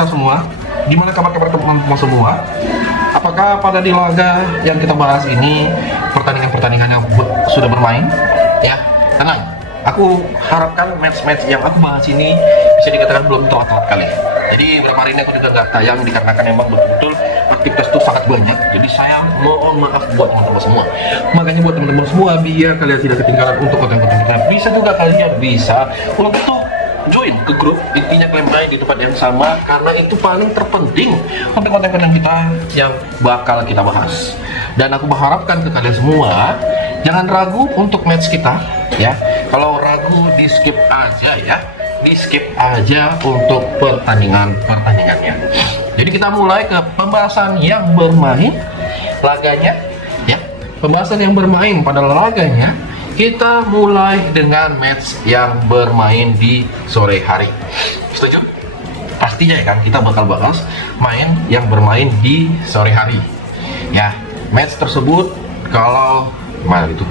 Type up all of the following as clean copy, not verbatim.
kita semua. Gimana kabar-kabar teman-teman semua? Apakah pada di laga yang kita bahas ini pertandingan-pertandingan yang sudah bermain? Ya, tenang. Aku harapkan match-match yang aku bahas ini bisa dikatakan belum telat-telat kali. Jadi beberapa hari ini aku juga nggak tayang dikarenakan memang betul-betul aktivitas itu sangat banyak. Jadi saya mohon maaf buat teman-teman semua. Makanya buat teman-teman semua, biar kalian tidak ketinggalan untuk konten-konten kita, bisa juga kalian bisa untuk join ke grup, intinya kalian main di tempat yang sama, karena itu paling terpenting konten-konten kita yang bakal kita bahas. Dan aku mengharapkan ke kalian semua, jangan ragu untuk match kita ya. Kalau ragu di skip aja ya, di skip aja untuk pertandingannya. Jadi kita mulai ke pembahasan yang bermain laganya ya. Pembahasan yang bermain pada laganya, kita mulai dengan match yang bermain di sore hari. Setuju? Pastinya ya kan, kita bakal bahas main yang bermain di sore hari. Ya, match tersebut kalau mana itu?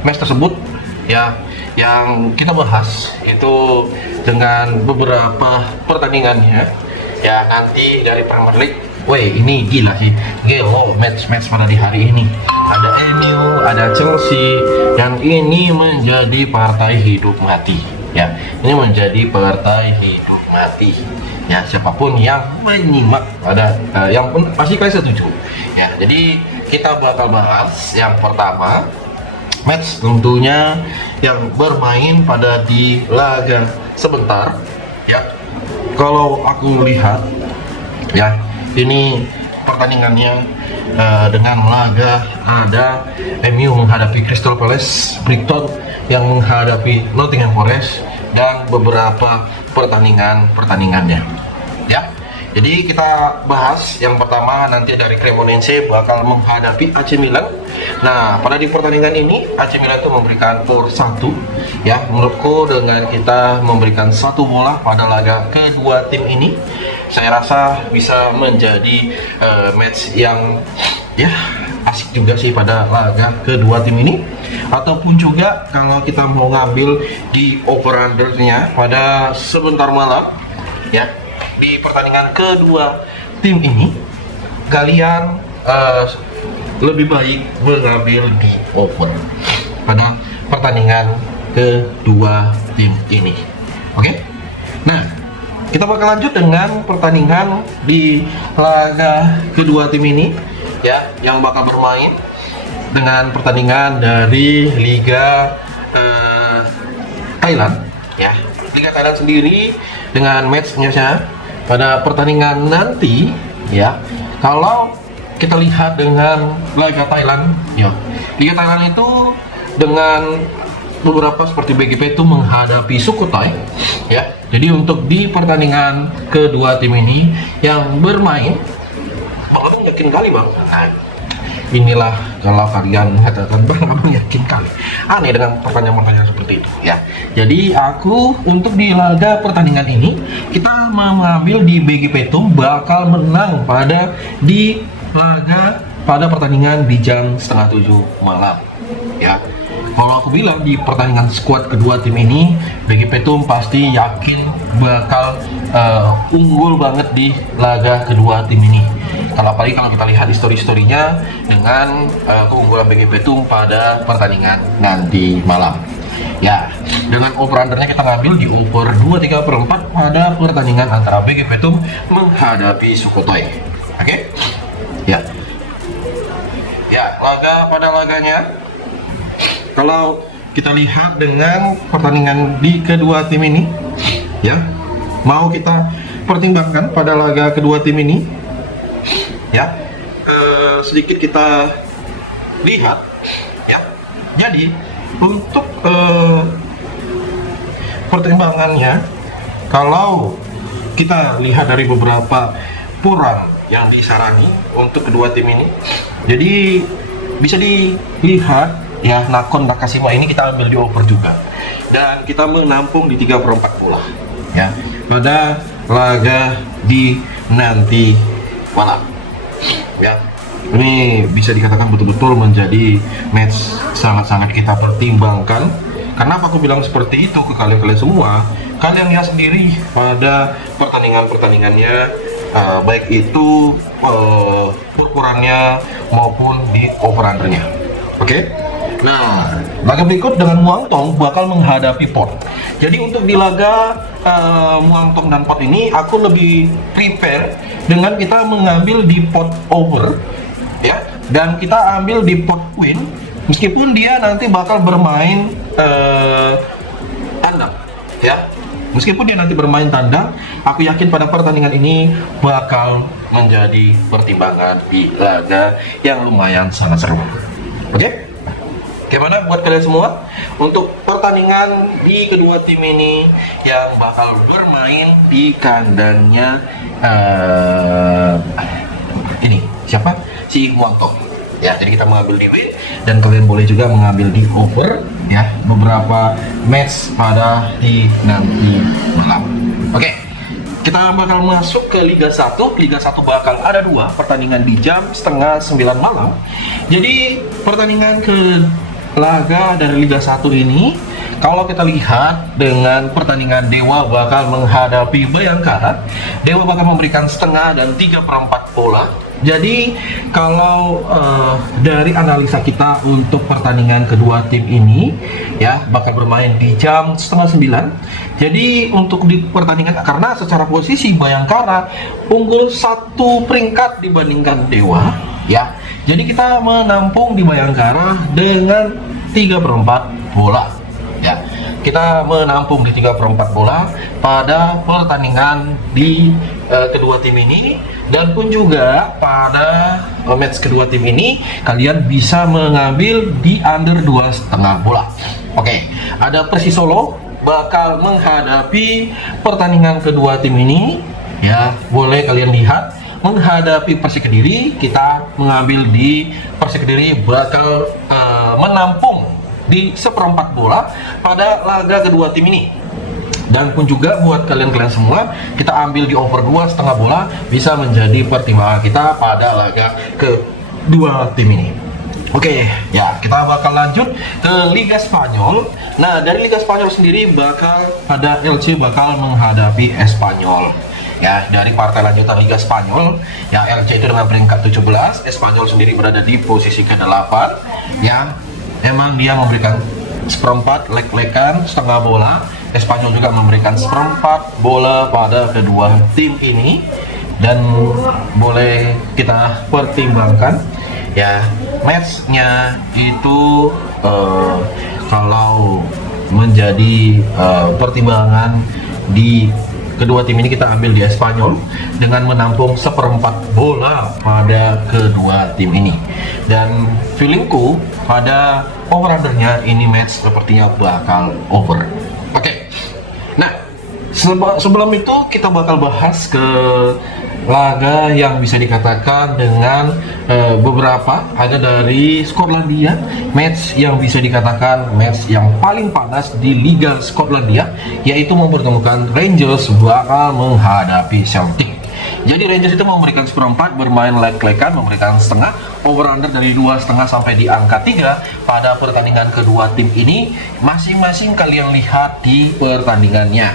Match tersebut ya yang kita bahas itu dengan beberapa pertandingannya ya, nanti dari Premier League. Woi, ini gila sih, gelo match pada di hari ini. Ada MU, ada Chelsea, dan ini menjadi partai hidup mati. Ya, ini menjadi partai hidup mati. Ya, siapapun yang menyimak ada, yang pun pasti kalian setuju. Ya, jadi kita bakal bahas yang pertama match tentunya yang bermain pada di laga sebentar. Ya, kalau aku lihat ya, ini pertandingannya dengan laga ada MU menghadapi Crystal Palace, Brighton yang menghadapi Nottingham Forest, dan beberapa pertandingannya ya. Jadi kita bahas yang pertama, nanti dari Cremonense bakal menghadapi AC Milan. Nah, pada di pertandingan ini AC Milan itu memberikan skor 1 ya. Menurutku dengan kita memberikan 1 bola pada laga kedua tim ini, saya rasa bisa menjadi match yang ya asik juga sih pada laga kedua tim ini. Ataupun juga kalau kita mau ngambil di over undernya pada sebentar malam ya, di pertandingan kedua tim ini, kalian lebih baik mengambil di over pada pertandingan kedua tim ini. Oke? Nah, kita bakal lanjut dengan pertandingan di laga kedua tim ini ya, yang bakal bermain dengan pertandingan dari Liga Thailand ya. Liga Thailand sendiri dengan matchnya pada pertandingan nanti ya. Kalau kita lihat dengan Liga Thailand ya, Liga Thailand itu dengan beberapa seperti BGP itu menghadapi Sukhothai ya. Jadi untuk di pertandingan kedua tim ini yang bermain, Bang Abang yakin kali Bang. Nah, inilah kalau kalian katakan Bang Abang yakin kali. Aneh dengan pertanyaan-pertanyaan seperti itu ya. Jadi aku untuk di laga pertandingan ini, kita mengambil di BG Petum bakal menang pada di laga pada pertandingan di jam 6:30 malam ya. Kalau aku bilang di pertandingan skuad kedua tim ini, BG Petum pasti yakin bakal unggul banget di laga kedua tim ini. Kalau apalagi kalau kita lihat histori-historinya dengan keunggulan BG Petum pada pertandingan nanti malam. Ya, dengan over undernya kita ngambil di over 2,3/4 pada pertandingan antara BG Petum menghadapi Sukhothai. Oke? Ya. Ya, laga pada laganya, kalau kita lihat dengan pertandingan di kedua tim ini ya, mau kita pertimbangkan pada laga kedua tim ini ya, sedikit kita lihat ya. Jadi untuk pertimbangannya, kalau kita lihat dari beberapa poran yang disarani untuk kedua tim ini, jadi bisa dilihat ya, Nakon Nakashima ini kita ambil di over juga, dan kita menampung di 3/4 bola ya pada laga di nanti malam ya. Ini bisa dikatakan betul-betul menjadi match sangat-sangat kita pertimbangkan Kenapa aku bilang seperti itu ke kalian-kalian semua? Kalian lihat sendiri pada pertandingannya, baik itu ukurannya maupun di over-undernya. Oke? Nah, laga berikut dengan Muang Thong bakal menghadapi Pot. Jadi untuk di laga Muang Thong dan Pot ini, aku lebih prepare dengan kita mengambil di Pot over, ya, dan kita ambil di Pot win, meskipun dia nanti bakal bermain tandang, ya. Meskipun dia nanti bermain tandang, aku yakin pada pertandingan ini bakal menjadi pertimbangan di laga yang lumayan sangat seru. Oke? Gimana buat kalian semua untuk pertandingan di kedua tim ini yang bakal bermain di kandangnya ini siapa? Si Muang Thong. Ya, jadi kita mengambil di win dan kalian boleh juga mengambil di over, ya, beberapa match pada di nanti malam. Oke, kita bakal masuk ke Liga 1. Liga 1 bakal ada 2 pertandingan di jam setengah 9 malam. Jadi pertandingan ke laga dari Liga 1 ini, kalau kita lihat dengan pertandingan Dewa bakal menghadapi Bayangkara, Dewa bakal memberikan setengah dan 3/4 bola. Jadi kalau dari analisa kita untuk pertandingan kedua tim ini, ya, bakal bermain di jam setengah 9. Jadi untuk di pertandingan, karena secara posisi Bayangkara unggul 1 peringkat dibandingkan Dewa, ya, jadi kita menampung di Bayangkara dengan 3/4 bola, ya. Kita menampung di 3/4 bola pada pertandingan di kedua tim ini, dan pun juga pada match kedua tim ini kalian bisa mengambil di under 2,5 bola. Oke, ada Persis Solo bakal menghadapi pertandingan kedua tim ini, ya, boleh kalian lihat menghadapi Persik Kediri. Kita mengambil di Persik Kediri bakal menampung di 1/4 bola pada laga kedua tim ini. Dan pun juga buat kalian-kalian semua, kita ambil di over 2,5 bola bisa menjadi pertimbangan kita pada laga kedua tim ini. Oke, ya, kita bakal lanjut ke Liga Spanyol. Nah, dari Liga Spanyol sendiri bakal ada LC bakal menghadapi Espanyol. Ya, dari partai lanjutan Liga Spanyol, ya, LC itu dengan peringkat 17, Espanyol sendiri berada di posisi ke-8. Ya, emang dia memberikan 1/4 leg-legan setengah bola. Espanyol juga memberikan 1/4 bola pada kedua tim ini, dan boleh kita pertimbangkan, ya, matchnya itu kalau menjadi pertimbangan di kedua tim ini, kita ambil di Espanyol dengan menampung 1/4 bola pada kedua tim ini. Dan feelingku pada over-undernya ini match sepertinya bakal over. Oke. Nah, sebelum itu kita bakal bahas ke laga yang bisa dikatakan dengan beberapa ada dari Skotlandia, match yang bisa dikatakan match yang paling panas di Liga Skotlandia, yaitu mempertemukan Rangers bakal menghadapi Celtic. Jadi Rangers itu memberikan 1/4, bermain leg-legan, memberikan setengah, over-under dari 2,5 sampai di angka 3 pada pertandingan kedua tim ini. Masing-masing kalian lihat di pertandingannya.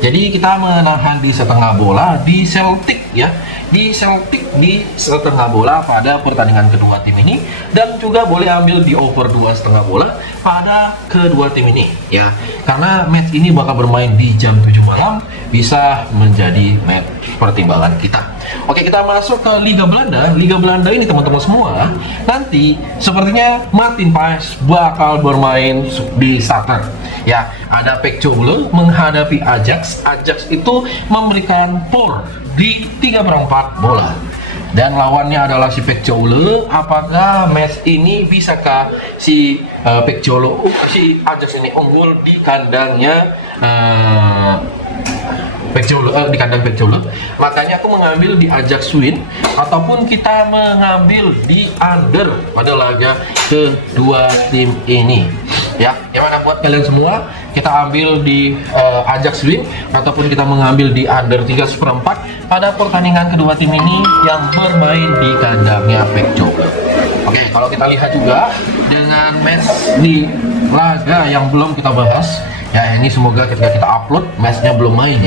Jadi kita menahan di setengah bola di Celtic, ya, di Celtic di setengah bola pada pertandingan kedua tim ini, dan juga boleh ambil di over 2,5 bola pada kedua tim ini, ya, karena match ini bakal bermain di jam 7 malam, bisa menjadi match pertimbangan kita. Oke, kita masuk ke Liga Belanda. Liga Belanda ini teman-teman semua, nanti sepertinya Martin Paes bakal bermain di starter. Ya, ada PEC Zwolle menghadapi Ajax. Ajax itu memberikan pour di 3/4 bola. Dan lawannya adalah si PEC Zwolle. Apakah match ini bisakah si PEC Zwolle, si Ajax ini unggul di kandangnya PEC Zwolle, di kandang PEC Zwolle? Makanya aku mengambil di Ajax win, ataupun kita mengambil di under pada laga kedua tim ini. Ya, gimana buat kalian semua? Kita ambil di Ajax win, ataupun kita mengambil di under 3/4 pada pertandingan kedua tim ini yang bermain di kandangnya PEC Zwolle. Oke, kalau kita lihat juga dengan match di laga yang belum kita bahas, ya ini semoga ketika kita upload matchnya belum main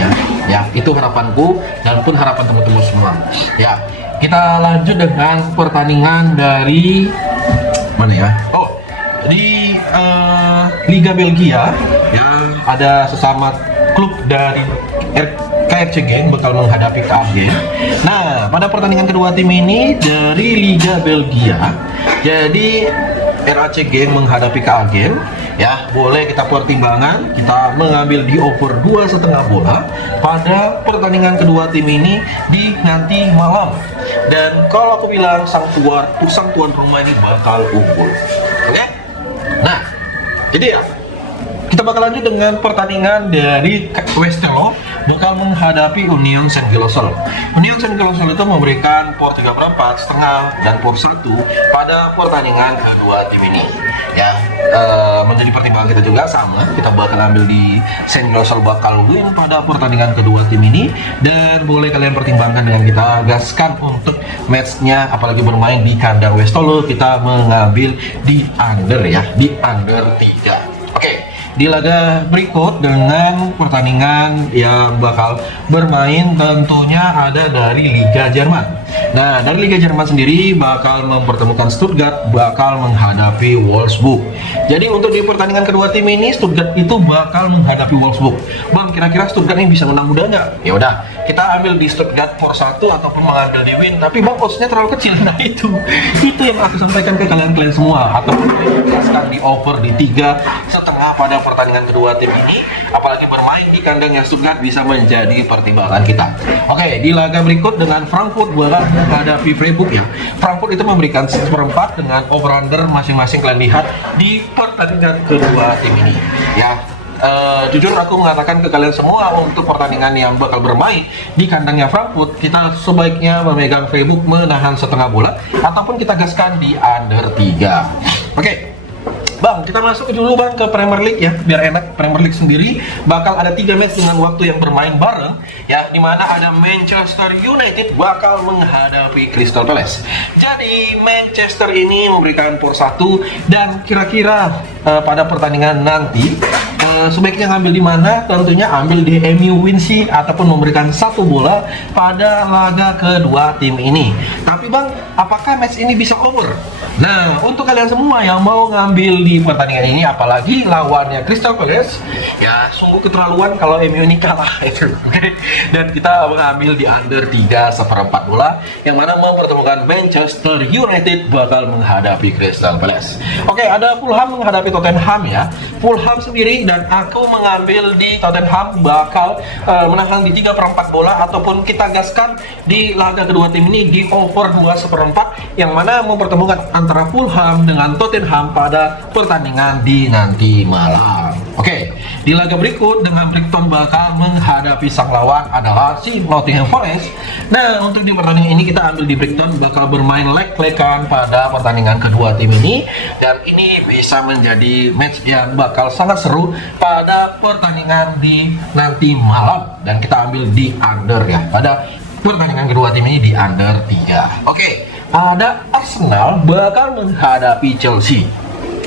ya itu harapanku dan pun harapan teman-teman semua. Ya, kita lanjut dengan pertandingan dari mana ya? Oh, di Liga Belgia ya, ada sesama klub dari KFC Genk bakal menghadapi KA Genk. Nah, pada pertandingan kedua tim ini dari Liga Belgia, jadi RAC Genk menghadapi KA Genk. Ya, boleh kita pertimbangkan, kita mengambil di over 2,5 bola pada pertandingan kedua tim ini di nanti malam. Dan kalau aku bilang sang tuan rumah ini bakal unggul. Oke? Nah, jadi ya, kita bakal lanjut dengan pertandingan dari Westerlo bakal menghadapi Union Saint-Gilloise. Union Saint-Gilloise itu memberikan por 3/4 setengah dan por 1 pada pertandingan kedua tim ini. Ya, menjadi pertimbangan kita juga sama. Kita bakal ambil di Saint-Gilloise bakal win pada pertandingan kedua tim ini, dan boleh kalian pertimbangkan dengan kita gaskan untuk matchnya, apalagi bermain di kandang Westerlo, kita mengambil di under ya, di under 3. Oke, di laga berikut dengan pertandingan yang bakal bermain tentunya ada dari Liga Jerman. Nah, dari Liga Jerman sendiri bakal mempertemukan Stuttgart bakal menghadapi Wolfsburg. Jadi untuk di pertandingan kedua tim ini Stuttgart itu bakal menghadapi Wolfsburg. Bang, kira-kira Stuttgart ini bisa menang mudah nggak? Ya udah, kita ambil di Stuttgart for 1 ataupun mengambil di win. Tapi bang, oddsnya terlalu kecil. Nah itu yang aku sampaikan ke kalian semua. Ataupun jelaskan di over di 3,5 pada pertandingan kedua tim ini, apalagi bermain di kandang yang Stuttgart bisa menjadi pertimbangan kita. Oke, di laga berikut dengan Frankfurt bakal menghadapi Freiburg ya. Frankfurt itu memberikan 1/4 dengan over-under masing-masing, kalian lihat di pertandingan kedua tim ini ya. Jujur aku mengatakan ke kalian semua, untuk pertandingan yang bakal bermain di kandangnya Frankfurt, kita sebaiknya memegang Freiburg menahan setengah bola ataupun kita gaskan di under 3. Oke. Bang, kita masuk dulu bang ke Premier League ya, biar enak. Premier League sendiri bakal ada 3 match dengan waktu yang bermain bareng ya, dimana ada Manchester United bakal menghadapi Crystal Palace. Jadi Manchester ini memberikan por 1, dan kira-kira pada pertandingan nanti sebaiknya ngambil di mana? Tentunya ambil di MU win sih, ataupun memberikan 1 bola pada laga kedua tim ini. Tapi bang, apakah match ini bisa over? Nah, untuk kalian semua yang mau ngambil di pertandingan ini, apalagi lawannya Crystal Palace, ya sungguh keterlaluan kalau MU ini kalah itu. Okay? Dan kita mengambil di under 3,4 bola, yang mana mempertemukan Manchester United bakal menghadapi Crystal Palace. Oke, ada Fulham menghadapi Tottenham ya. Fulham sendiri dan aku mengambil di Tottenham bakal menang di 3/4 bola, ataupun kita gaskan di laga kedua tim ini di over 2/4, yang mana mempertemukan antara Fulham dengan Tottenham pada pertandingan di nanti malam. Oke, di laga berikut dengan Brighton bakal menghadapi sang lawan adalah si Nottingham Forest. Nah, untuk di pertandingan ini kita ambil di Brighton bakal bermain leg-legan pada pertandingan kedua tim ini, dan ini bisa menjadi match yang bakal sangat seru pada pertandingan di nanti malam, dan kita ambil di under ya pada pertandingan kedua tim ini di under 3. Oke, ada Arsenal bakal menghadapi Chelsea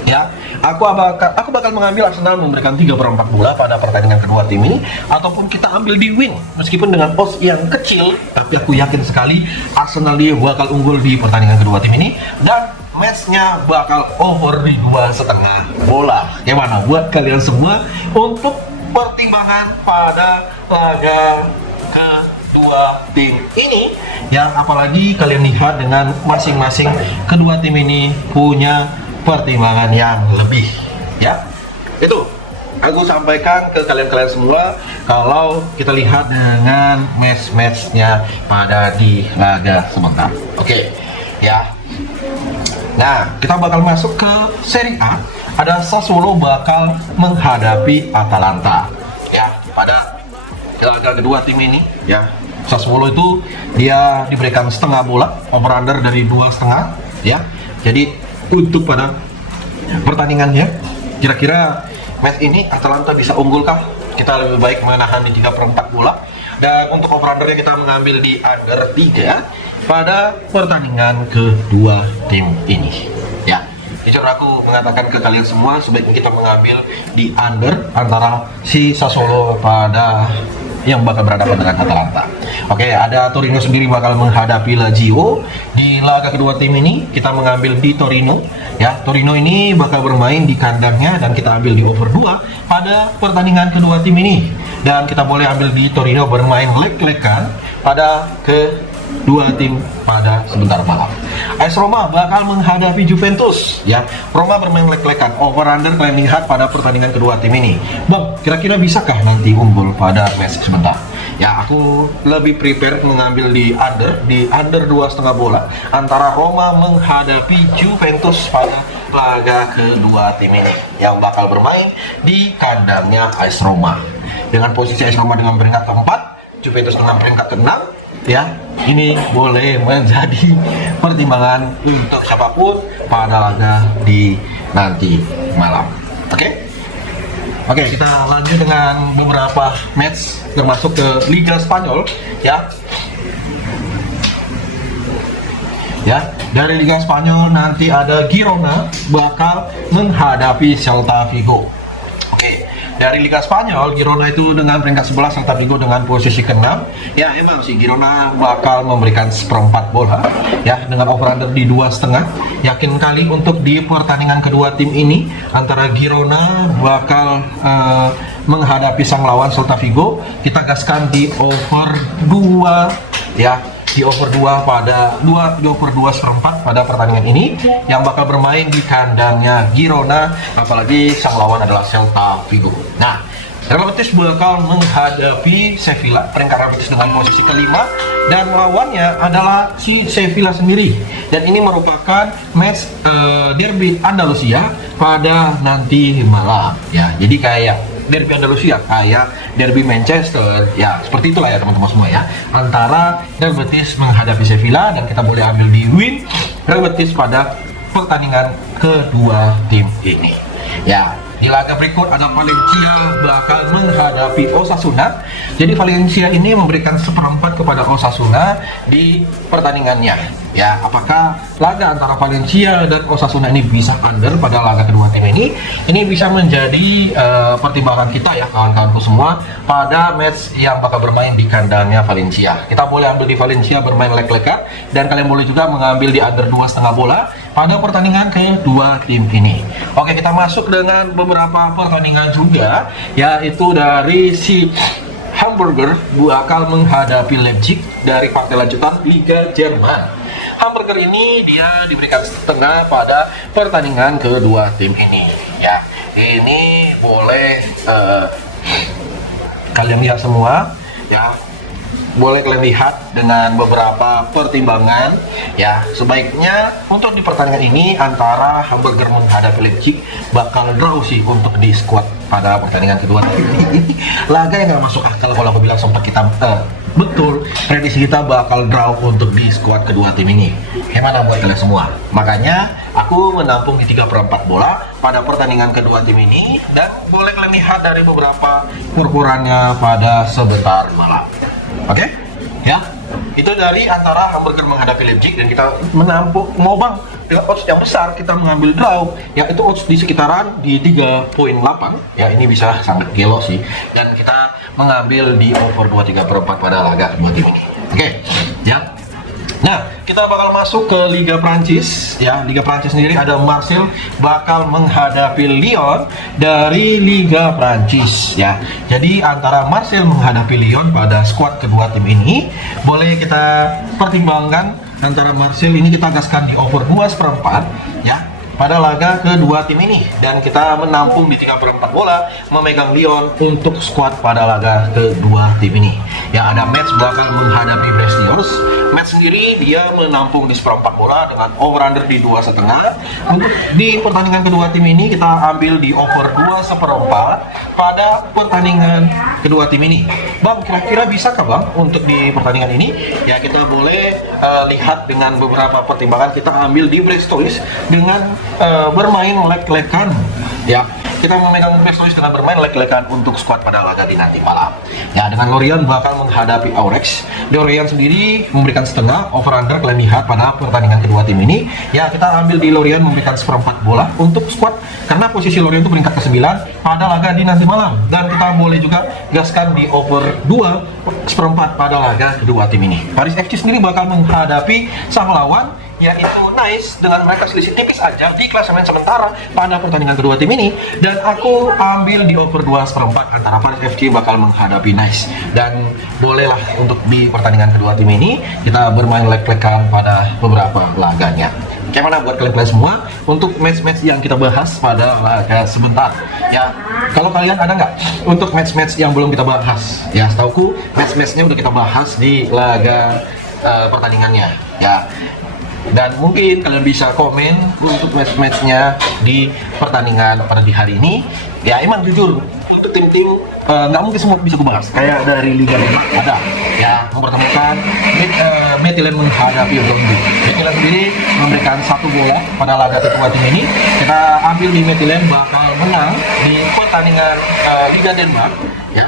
ya. Aku bakal mengambil Arsenal memberikan 3/4 bola pada pertandingan kedua tim ini, ataupun kita ambil di win meskipun dengan odds yang kecil, tapi aku yakin sekali Arsenal dia bakal unggul di pertandingan kedua tim ini, dan matchnya bakal over di 2,5 bola. Gimana buat kalian semua untuk pertimbangan pada laga kedua tim ini ya, apalagi kalian lihat dengan masing-masing kedua tim ini punya pertimbangan yang lebih ya. Itu aku sampaikan ke kalian semua kalau kita lihat dengan match-matchnya pada di laga sebentar. Oke ya. Nah, kita bakal masuk ke Serie A. Ada Sassuolo bakal menghadapi Atalanta ya, pada laga kedua tim ini ya. Sassuolo itu dia diberikan setengah bola, over under dari 2,5 ya. Jadi untuk pada pertandingannya, kira-kira match ini Atalanta bisa unggulkah? Kita lebih baik menahan di 3/4 bola, Dan untuk over-undernya kita mengambil di under 3 pada pertandingan kedua tim ini. Ya, jujur aku mengatakan ke kalian semua, sebaiknya kita mengambil di under antara si Sassuolo pada yang bakal berhadapan dengan Atalanta. Oke, ada Torino sendiri bakal menghadapi Lazio. Di laga kedua tim ini kita mengambil di Torino. Ya, Torino ini bakal bermain di kandangnya dan kita ambil di over 2 pada pertandingan kedua tim ini. Dan kita boleh ambil di Torino bermain leg-legan pada kedua tim pada sebentar malam. AS Roma bakal menghadapi Juventus. Ya, Roma bermain leg-legan. Over under kalian lihat pada pertandingan kedua tim ini. Bang, kira-kira bisakah nanti unggul pada match sebentar? Ya, aku lebih prepare mengambil di under 2,5 bola antara Roma menghadapi Juventus pada laga kedua tim ini yang bakal bermain di kandangnya AS Roma. Dengan posisi AS Roma dengan peringkat keempat, Juventus dengan peringkat ke-6, ya, ini boleh menjadi pertimbangan untuk siapapun pada laga di nanti malam. Oke, kita lanjut dengan beberapa match termasuk ke Liga Spanyol, ya. Ya, dari Liga Spanyol nanti ada Girona bakal menghadapi Celta Vigo. Oke, dari Liga Spanyol, Girona itu dengan peringkat 11, Celta Vigo dengan posisi ke-6. Ya, emang sih Girona bakal memberikan seperempat bola, ya, dengan over under di 2,5. Yakin kali untuk di pertandingan kedua tim ini antara Girona bakal menghadapi sang lawan Celta Vigo. Kita gaskan di over 2, ya. Di over 2 pada di over 2 seperempat pada pertandingan ini yang bakal bermain di kandangnya Girona, apalagi sang lawan adalah Celta Vigo. Nah, Real Betis bakal menghadapi Sevilla, peringkat Real Betis dengan posisi kelima, dan lawannya adalah si Sevilla sendiri. Dan ini merupakan match derby Andalusia pada nanti malam, ya. Jadi kayak derby Andalusia, kayak derby Manchester, ya seperti itulah ya teman-teman semua ya, antara Real Betis menghadapi Sevilla, dan kita boleh ambil di win Real Betis pada pertandingan kedua tim ini. Ya, di laga berikut ada Valencia bakal menghadapi Osasuna. Jadi Valencia ini memberikan seperempat kepada Osasuna di pertandingannya. Ya, apakah laga antara Valencia dan Osasuna ini bisa under pada laga kedua tim ini? Ini bisa menjadi pertimbangan kita ya kawan-kawanku semua pada match yang bakal bermain di kandangnya Valencia. Kita boleh ambil di Valencia bermain leg-legan, dan kalian boleh juga mengambil di under 2,5 bola pada pertandingan kedua tim ini. Oke, kita masuk dengan beberapa pertandingan juga, yaitu dari si Hamburger bakal menghadapi Leipzig dari partai lanjutan Liga Jerman. Hamburger ini dia diberikan setengah pada pertandingan kedua tim ini. Ya, ini boleh kalian lihat semua, ya. Boleh kalian lihat dengan beberapa pertimbangan, ya. Sebaiknya untuk di pertandingan ini antara Hamburger menghadapi Leipzig bakal draw sih untuk di squad pada pertandingan kedua ini. Laga yang gak masuk akal kalau aku bilang sempat kita betul prediksi kita bakal draw untuk di squad kedua tim ini. Gimana buat kalian semua? Makanya aku menampung di 3/4 bola pada pertandingan kedua tim ini, dan boleh kalian lihat dari beberapa ukurannya pada sebentar malam. Oke, ya, itu dari antara Hamburger menghadapi Leipzig, dan kita menampung mau bang dengan odds yang besar kita mengambil draw, ya itu odds di sekitaran di 3,8. Ya, ini bisa sangat gelo sih, dan kita mengambil di over 2,3/4 pada laga kedua tim ini. Oke, ya. Nah, kita bakal masuk ke Liga Prancis, ya. Liga Prancis sendiri ada Marseille bakal menghadapi Lyon dari Liga Prancis, ya. Jadi antara Marseille menghadapi Lyon pada skuad kedua tim ini, boleh kita pertimbangkan antara Marseille ini kita gaskan di over 2,4, ya, pada laga kedua tim ini, dan kita menampung di 3/4 bola memegang Lyon untuk skuad pada laga kedua tim ini. Ya, ada match bakal menghadapi Brest. Match sendiri dia menampung di 1/4 bola dengan over under di 2,5. Untuk di pertandingan kedua tim ini kita ambil di over 2,1/4 pada pertandingan kedua tim ini. Bang, kira-kira bisa kah bang untuk di pertandingan ini? Ya, kita boleh lihat dengan beberapa pertimbangan. Kita ambil di Brestois dengan bermain leg-legan, ya. kita memegang Blastoise dengan bermain leg-legan untuk squad pada laga di nanti malam. Ya, dengan Lorian bakal menghadapi Aurex. Lorian sendiri memberikan setengah over-under, kalian lihat pada pertandingan kedua tim ini. Ya, kita ambil di Lorian memberikan seperempat bola untuk squad, karena posisi Lorian itu peringkat ke-9 pada laga di nanti malam. Dan kita boleh juga gaskan di over 2 seperempat pada laga kedua tim ini. Paris FC sendiri bakal menghadapi sang lawan, yaitu Nice, dengan mereka selisih tipis aja di klasemen sementara pada pertandingan kedua tim ini. Dan aku ambil di over 2 seperempat antara Paris FC bakal menghadapi Nice. Dan bolehlah untuk di pertandingan kedua tim ini kita bermain leg-legan pada beberapa laganya. Bagaimana buat kalian semua untuk match-match yang kita bahas pada laga sebentar? Ya, kalau kalian ada nggak untuk match-match yang belum kita bahas? Ya, setauku match-matchnya udah kita bahas di laga pertandingannya. Ya, dan mungkin kalian bisa komen untuk match-matchnya di pertandingan pada di hari ini. Ya, emang jujur untuk tim-tim nggak mungkin semua bisa gue bahas. Kayak dari Liga Denmark ada ya mempertemukan Midtjylland menghadapi Brøndby. Midtjylland sendiri memberikan 1 bola pada laga kedua tim ini. Kita ambil di Midtjylland bakal menang di pertandingan Liga Denmark, ya.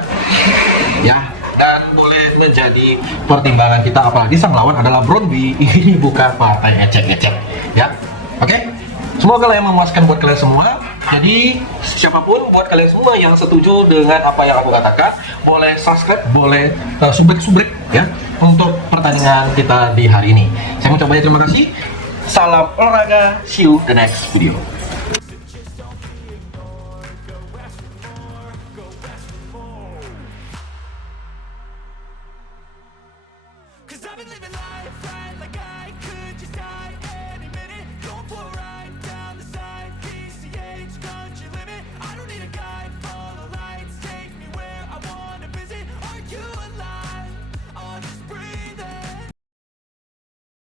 Ya, dan boleh menjadi pertimbangan kita, apalagi sang lawan adalah Brøndby. Ini bukan partai ecek-ecek, ya. Oke, semoga lah yang memuaskan buat kalian semua. Jadi siapapun buat kalian semua yang setuju dengan apa yang aku katakan, boleh subscribe, boleh subrek ya untuk pertandingan kita di hari ini. Saya mengucapkan terima kasih. Salam olahraga, see you the next video. Cause I've been living life right like I